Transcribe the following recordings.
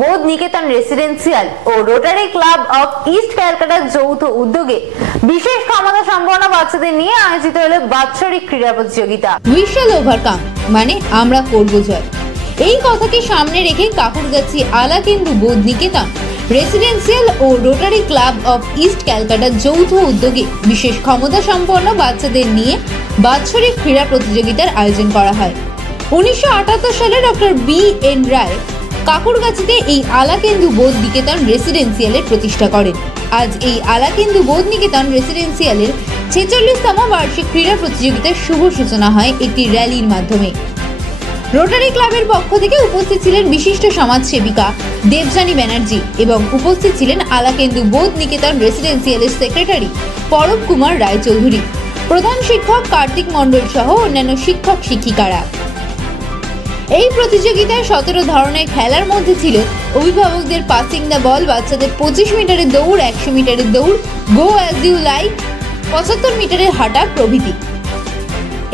বোধ নিকেতন রেসিডেন্সিয়াল ও rotary club of east ক্যালকাটার যৌথ উদ্যোগে বিশেষ ক্ষমতা সম্পন্ন বাচ্চাদের নিয়ে আয়োজিত হলো বাৎসরিক ক্রীড়া প্রতিযোগিতা। উই শ্যাল ওভারকাম মানে আমরা করব জয়। এই কথাকে সামনে রেখে কাকুরগাছি আলাকেন্দু বোধ নিকেতন রেসিডেন্সিয়াল ও রোটারি ক্লাব অফ ইস্ট ক্যালকাটার যৌথ উদ্যোগে বিশেষ ক্ষমতা সম্পন্ন বাচ্চাদের নিয়ে বাৎসরিক ক্রীড়া প্রতিযোগিতার আয়োজন করা হয়। 1978 সালে ডক্টর বি.এন. রায় কাকুরগাছিতে এই আলাকেন্দু বোধ নিকেতন রেসিডেন্সিয়ালের প্রতিষ্ঠা করেন। আজ এই আলাকেন্দু বোধ নিকেতন রেসিডেন্সিয়ালের 46তম বার্ষিক ক্রীড়া প্রতিযোগিতার শুভ সূচনা হয় একটি র্যালির মাধ্যমে। রোটারি ক্লাবের পক্ষ থেকে উপস্থিত ছিলেন বিশিষ্ট সমাজসেবিকা দেবযানী ব্যানার্জি এবং উপস্থিত ছিলেন আলাকেন্দু বোধ নিকেতন রেসিডেন্সিয়ালের সেক্রেটারি পরব কুমার রায়চৌধুরী, প্রধান শিক্ষক কার্তিক মণ্ডল সহ অন্যান্য শিক্ষক শিক্ষিকারা। এই প্রতিযোগিতায় 17 ধরনের খেলার মধ্যে ছিল অভিভাবকদের পাসিং দ্য বল, বাচ্চাদের 25 মিটারের দৌড়, 100 মিটারের দৌড়, গো অ্যাজ ইউ লাইক, 75 মিটারের হাঁটা প্রভৃতি।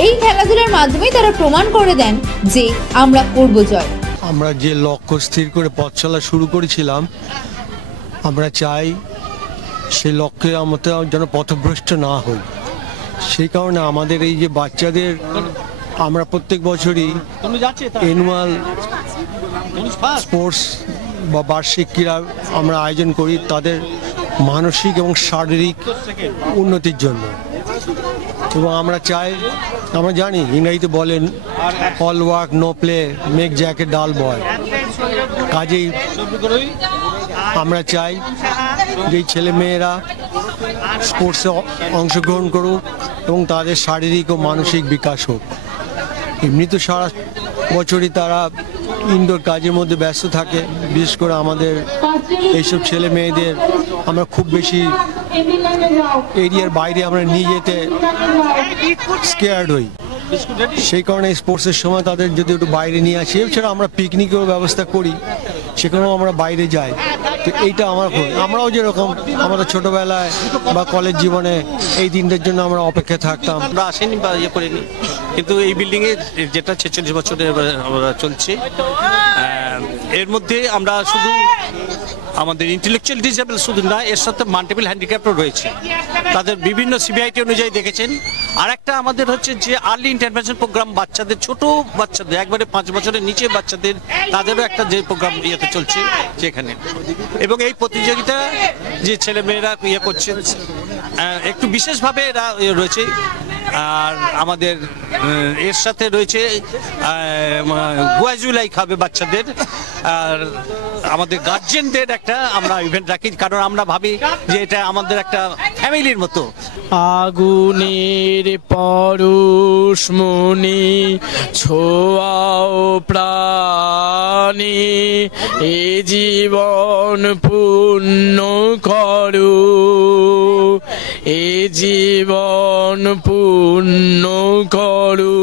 এই খেলাধুলার মাধ্যমে তারা প্রমাণ করে দেন যে আমরা করব জয়। আমরা যে লক্ষ্য স্থির করে পথ চলা শুরু করেছিলাম, আমরা চাই সেই লক্ষ্যে আমাদের যেন পথভ্রষ্ট না হই। সেই কারণে আমাদের এই যে বাচ্চাদের আমরা প্রত্যেক বছরই অ্যানুয়াল স্পোর্টস বা বার্ষিক ক্রীড়া আমরা আয়োজন করি তাদের মানসিক এবং শারীরিক উন্নতির জন্য। এবং আমরা চাই, আমরা জানি ইংরেজিতে বলেন all work no play make Jack a dull boy. কাজেই আমরা চাই যে ছেলে মেয়েরা স্পোর্টসে অংশগ্রহণ করুক এবং তাদের শারীরিক ও মানসিক বিকাশ হোক। এমনি তো সারা বছরই তারা ইনডোর কাজের মধ্যে ব্যস্ত থাকে। বিশেষ করে আমাদের এইসব ছেলে মেয়েদের আমরা খুব বেশি এরিয়ার বাইরে আমরা নিয়ে যেতে স্কেয়ার্ড হই। সেই কারণে স্পোর্টসের সময় তাদের যদি একটু বাইরে নিয়ে আসি, এছাড়া আমরা পিকনিকেরও ব্যবস্থা করি, সেখানেও আমরা বাইরে যাই। তো এইটা আমরাও যেরকম আমাদের ছোটবেলায় বা কলেজ জীবনে এই দিনটার জন্য আমরা অপেক্ষা থাকতাম। আমরা আসেনি বা ইয়ে করিনি, কিন্তু এই বিল্ডিংয়ে যেটা 46 বছরে আমরা চলছে, এর মধ্যে আমরা শুধু আমাদের ইন্টেলেকচুয়াল ডিসেবল শুধু না, এর সাথে মাল্টিপল হ্যান্ডিক্যাপও রয়েছে। তাদের বিভিন্ন সিবিআইটি অনুযায়ী দেখেছেন। আর একটা আমাদের হচ্ছে যে আর্লি ইন্টারভেনশন প্রোগ্রাম, বাচ্চাদের ছোট বাচ্চাদের একবারে 5 বছরের নিচে বাচ্চাদের তাদেরও একটা যে প্রোগ্রাম ইয়েতে চলছে সেখানে। এবং এই প্রতিযোগিতা যে ছেলে মেয়েরা ইয়ে করছে একটু বিশেষভাবে এরা রয়েছে। আর আমাদের এর সাথে রয়েছে গোয়াজুলাই খাবে বাচ্চাদের। আর আমাদের গার্জেনদের একটা আমরা ইভেন্ট রাখি, কারণ আমরা ভাবি যে এটা আমাদের একটা ফ্যামিলির মতো। আগুনের পরশমণি ছোঁয়াও প্রাণী, এ জীবন পূর্ণ করো, এ জীবন পূর্ণ করো।